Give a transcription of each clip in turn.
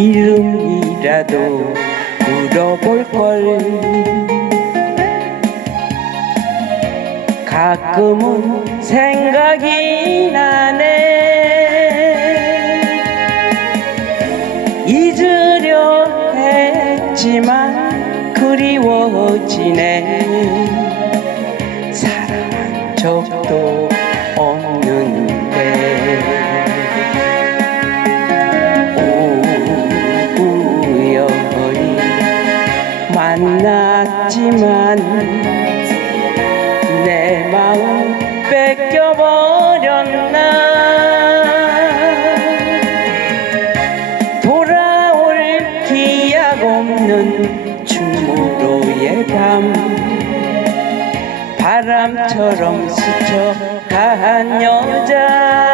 이름이라도 물어볼 걸. 가끔은 생각이 나네. 잊으려 했지만 그리워지네. 사랑한 적도 없 만났지만 내 마음 뺏겨버렸나? 돌아올 기약 없는 충무로의 밤 바람처럼 스쳐간 여자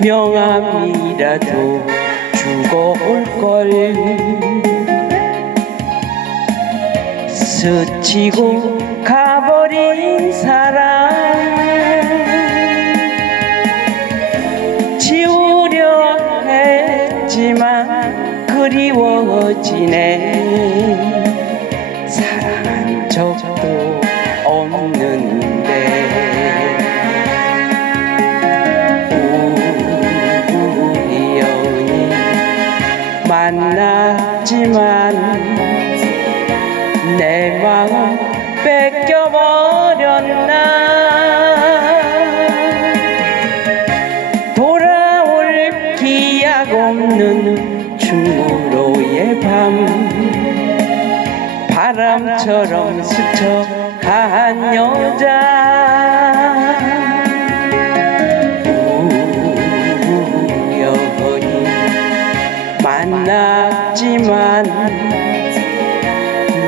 명함이라도 주고 올걸. 스치고 가버린 사랑. 지우려 했지만 그리워지네. 사랑한 적도 없는데 만났지만 내 마음 뺏겨버렸나? 돌아올 기약 없는 충무로의 밤 바람처럼 스쳐 간 여자 만났지만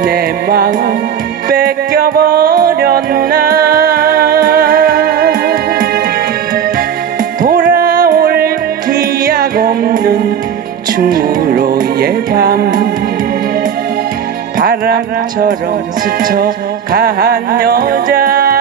내 마음 뺏겨버렸나? 돌아올 기약 없는 충무로의 밤 바람처럼 스쳐간 여자